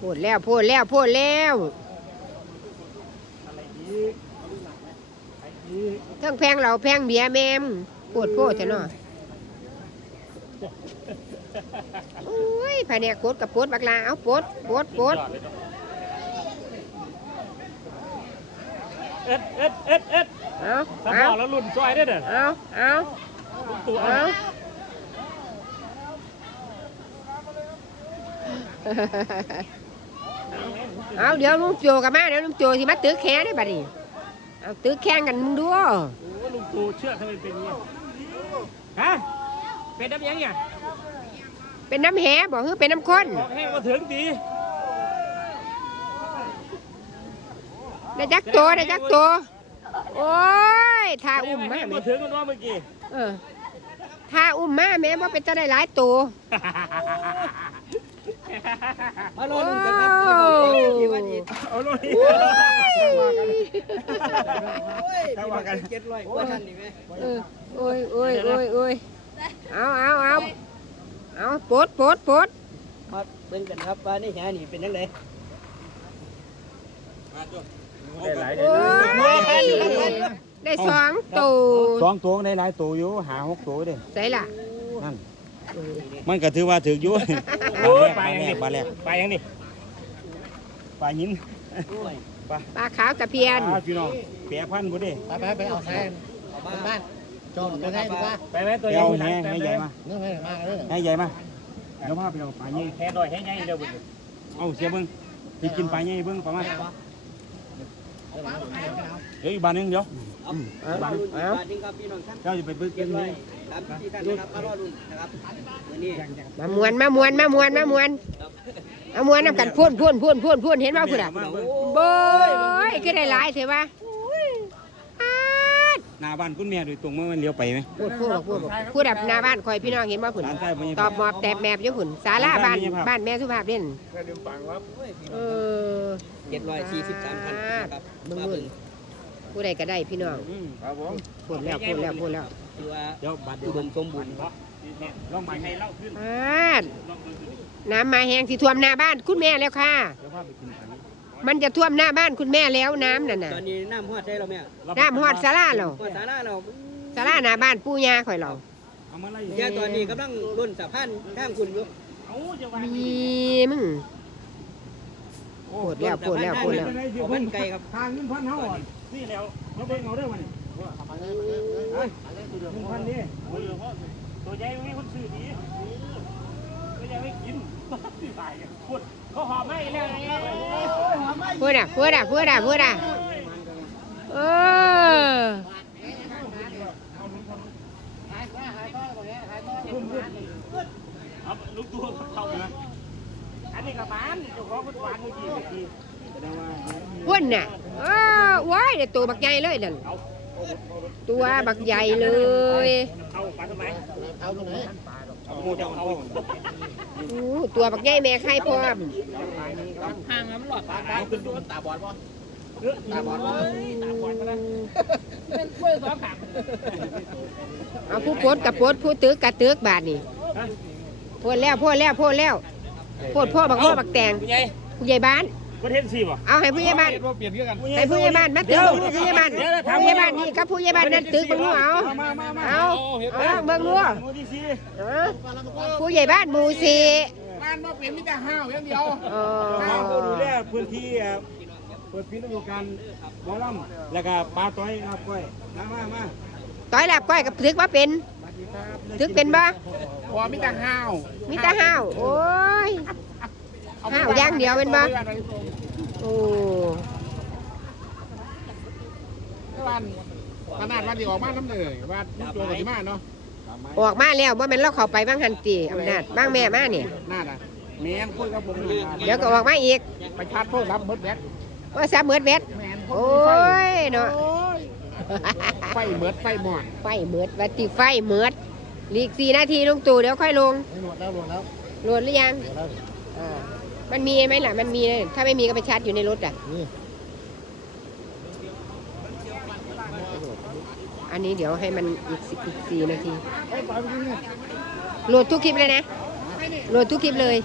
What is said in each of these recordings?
พูดแล้วพูดแล้วพูดแล้วอะไรอีกอะไรอีกเทั้งแพงเราแพงเบียร์แมมพูดพูดจะเนาะโอ้ยภายในกดกับปดบักลาเอาปดปดปดยอเลยเนาะเอ็ดเอ็ดเอ็ดเอ็ดเอาถ้าเอาบอกแล้วรุ่นซอยได้เด้อเอาเอาตัวเอา เอาเดี๋ยวลุงโจกับมาเดี๋ยวลุงโจสิมาตื้อแค่ได้บัดนี้เอาตื้อแข่งกันมึงดูโอ้ลุงตู่เชื่อทำไมเป็นอย่างนี้ฮะเป็นน้ำยังเนี่ยเป็นน้ำแหบอกคือเป็นน้ำข้นของแห้งมาถึงดีได้จักตัวได้จักตัวโอ้ยทาอุ้มแห้มางแม่มาถึงกันว่าเมื่อกี้เออทาอุ้มมาแม่ว่าเป็นจะได้หลายตัว มารอลุ้นกันครับพี่วันนี้เอาลงนี่โอ้ยโอ้ยพี่วันนี้เจ็ดร้อยกว่าท่านนี่ไหมเออโอ้ยโอ้ยโอ้ยโอ้ยเอาเอาเอาเอาปดปดปดมาเบิ่งกันครับว่าในแหนี่เป็นยังไงได้หลายโอ้ยได้สองตัวสองตัวได้หลายตัวอยู่หาหกตัวเด้ใส่ละนั่น มันก็ถือว่าถืออยู่โอ้ยปไปลายังแรนี่กปลาแรกไปยังนี่ปลาหินปลาขาวตะเพียนปลาพี่น้องแปรพันธุ์บ่เด้ไปไปไปเอาแทนเอามาบ้านจอดเป็นไงดีกว่าไปไหมตัวไปยังเอาไม่แห้ทันให้ใหญ่มาเนื้อไม่มากเลยให้ใหญ่มาเดี๋ยวพาไปเอาปลาใหญ่แค่หน่อยให้ไงเดี๋ยวบุญเอาเสียเบิ่งสิกินปลาใหญ่เบิ่งประมาณเดี๋ยวอีกบานหนึงเดี๋ยว เอามารอลุ้นกันบาทนึงครับพี่น้องท่านเจ้าจะไปเบิ่งเจ็กิดนร้อนี่ยตามที่ท่านนะครับมารอลุ้นนะครับวันนี้มามวนมามวนมามวนมามวนครับเอามวนนำกันพ่นพ่นพ่นพ่นพ่นเห็นว่าพุ่นอะมาเบิ่งโบยก็ได้หลายเถอะวะอาดหน้าบ้านคุณแม่โดยตรงมันเลี้ยวไปไหมพูดพูดบอกพูดบอกพูดแบบหน้าบ้านคอยพี่น้องเห็นว่าพุ่นร้านใต้บ่ยังตอบหมอบแตบแมบอยู่พุ่นศาลาบ้านบ้านแม่สุภาพเด่นโอ้ยพี่เอน้องอเจ็ดร้อยสี่สิบสามพันนะครับมึงมามึเบิ่งง ผู้ใดก็ได้พี่น้องอืมครับผมพูดแล้วพูดแล้วพูดแล้วถือว่าเดี๋ยวบัตรอุดมสมบูรณ์ลองไปให้เล่าขึ้นอาดน้ำมาแห้งที่ท่วมหน้าบ้านคุณแม่แล้วค่ะ เดี๋ยวพาไปกินปลานี้มันจะท่วมหน้าบ้านคุณแม่แล้วน้ำนั่นน่ะตอนนี้น้ำฮอดใช่เราไหมน้ำฮอดศาลาเราฮอดสาราเราศาลาหน้าบ้านปู่ย่าข่อยเราเอามาไล่แค่ตอนนี้กำลังล้นสะพานข้างคุณอยู่เอาจะวางมีมึงพูดแล้วพูดแล้วพูดแล้วเอามันไกลครับทางเงินพันเฮาอะ นี่แล้วเราเบิ่งเอาเด้อมันเงินพันนี่ตัวใหญ่ไม่คนซื้อดีตัวใหญ่ไม่กินสิตายกันพูดเขาหอมไม่แล้วพูดอะพูดอะพูดอะพูดอะเออเอาลูกตัวเข้านะอันนี้กับบ้านเจ้าของคนหวานเมื่อกี้เมื่ อกี้พูดน่ะเออว้ายเดี๋ยวตัวบักใหญ่เลยนั่นตัวบักใหญ่เลยอู้ตัวบักใหญ่แม่ไข่พร้อมห่างมันหลอดตาขึ้นดูตาบอดป่ะเลือตาบอดตาบอดมาแล้เป็นเพื่อนสองขางเอาผู้ปดกับปดผู้ตึกกับตึกบาทนี่พูดแล้วพูดแล้วพูดแล้วพูดพ่อบักพ่อบักแตงผู้ใหญ่ผู้ใหญ่บ้าน ประเทศสี่บ่เอาให้ผู้ใหญ่บ้านเปลี่ยนกันให้ผู้ใหญ่บ้านมาตึกบังผู้ใหญ่บ้านผู้ใหญ่บ้านนี่กับผู้ใหญ่บ้านนั่นตึกบังหัวเอาเอาเอาเบิ่งนัวหมู่ที่สี่เออผู้ใหญ่บ้านหมู่สี่บ้านมาเปลี่ยนมีแต่ห้าวอย่างเดียวอ๋เราอดูแลพื้นที่อะเปิดพิธีการหมอลำแล้วก็ปลาต้อยครับก้อยมามามาต้อยหลับก้อยกับตึกว่าเป็นตึกเป็นบ่พอมีแต่ห้าวมีแต่ห้าวโอ้ย ห้าวอย่างเดียวเป็นบ่โอ้บ้านขนาดว่าดีออกมาน้ำเลยว่าโจกับที่มาเนาะออกมาแล้วว่ามันเราเข้าไปบ้างหันตีอำนาจบ้างแม่มาเนี่ยน่าน่ะแมนคุยกับผมเดี๋ยวก็ออกมาอีกไปชาร์จโทรศัพท์เบิดแบตว่าซับเมิดเวทแมนโอ้ยเนาะไฟเบิดไฟหมดไฟเมิดวัติไฟเมิดลีกสี่นาทีลุงตู่เดี๋ยวค่อยลงหมดแล้วหมดแล้วโหลดหรือยังหมดแล้ว อ่ามันมีไหมล่ะ มันมีเลยถ้าไม่มีก็ไปชาร์จอยู่ในรถอะ นี่อันนี้เดี๋ยวให้มันอีกสิอีกสี่นาทีไอ้ปล่อยไปนี่โหลดทุกคลิปเลยนะโหลดทุกคลิปเลย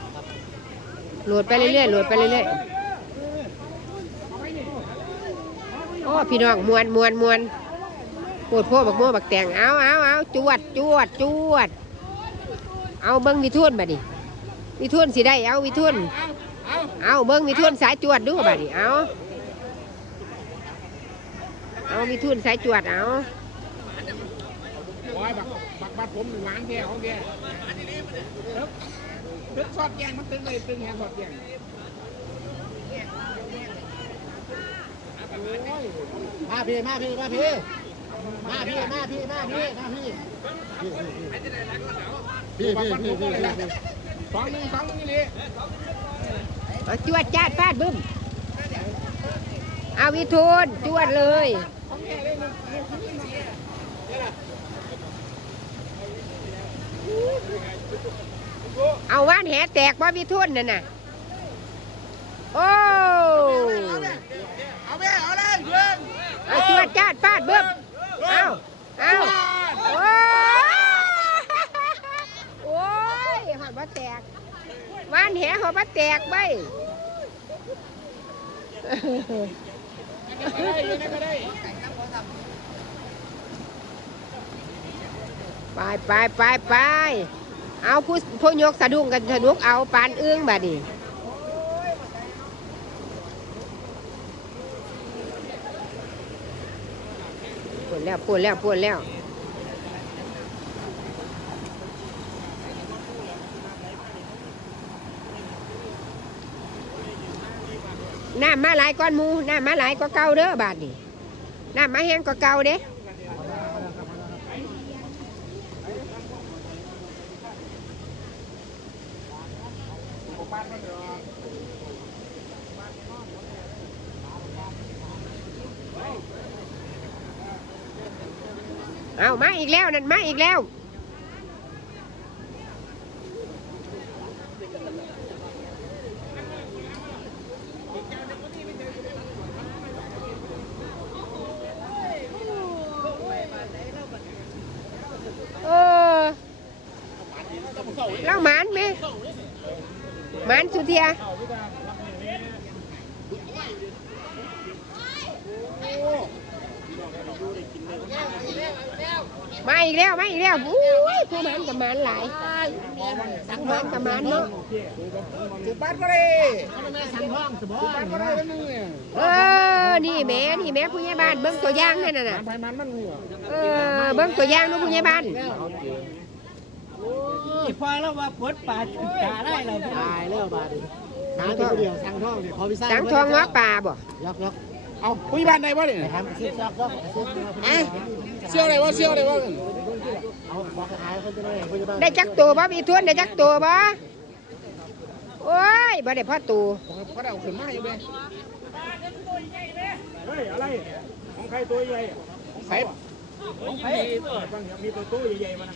โหลดไปเรื่อยๆโหลดไปเรื่อยๆโอ้พี่น้องมวนมวนมวนปวดพ่อบักโม่บักแตงเอาเอาเอาจวดจวดจวด เอาเบิ้งวิทุนบัดนี้ วิทุนสิได้เอาวิทุนเอาเอาเบิ้งวิทุนสายจวดดูบัดนี้เอาเอาวิทุนสายจวดเอาโอ้ยบักบักบักผมหวานแท้ของแท้ตึกสอดแยงมันตึงเลยตึงแฮงสอดแยงมาพี่มาพี่มาพี่มาพี่มาพี่มาพี่มาพี่พี่พี่พี่พี่พี่ สองหนึ่งสองนี่เลยจวดจาดฟาดบึ้มเอาวิทุนจวดเลยเอาว่านแหแตกบ่วิทุนนั่นน่ะ โอ้ เอาไปเอาเลยเพื่อน เอาจวดจาดฟาดบึ้มเอาเอาโอ้ยโอ้ยหอดบ่แตกว่านแหหอดบ่ แตกไปไปไปไปไปเอาผู้ผู้ยกสะดุ้งกันสะดุกเอาปานเอื้องบัดนี้ปวดแล้วปวดแล้วปวดแล้ว น้ำมาหลายก้อนมูน้ำมาหลายก็เก่าเด้อบาดนี้น้ำมาแห้งก็เก่าเด้เอามาอีกแล้วนั่นมาอีกแล้ว เออ แล้วหมานไหมหมานสุเทียมาอีกแล้วมาอีกแล้วอุ้ยผู้มานกับมานหลายสังหมานกับมานเนาะสุบัตรก็เลยสุบัตรก็เลยนึงเนี่ยเออนี่แม่นี่แม่ผู้ใหญ่บ้านเบิ้งตัวย่างนั่น่ะนมันหัวเออเบิ้งตัวย่างนู้ผู้ใหญ่บ้าน พอแล้วว่าปวดปากตาได้เราตายแล้วบาดหาตัวเดียวทางท้องเนี่ยขอพิซซ่าสังทองง้อป่าบ่ยกยกเอาปุ้ยบ้านไหนวะเนี่ยครับซื้อซอกซอกซื้ออะเสี่ยวอะไรวะเสี่ยวอะไรวะเอาบอกขายคนจะได้คนจะบ้านได้จักตัวบ่มีทวนได้จักตัวบ่โอ้ยบ่ได้พ่อตัวเขาได้เอาขึ้นมาอยู่เลยเฮ้ยอะไรของใครตัวใหญ่ใส่ของใครบางอย่างมีตัวตัวใหญ่ๆมานะ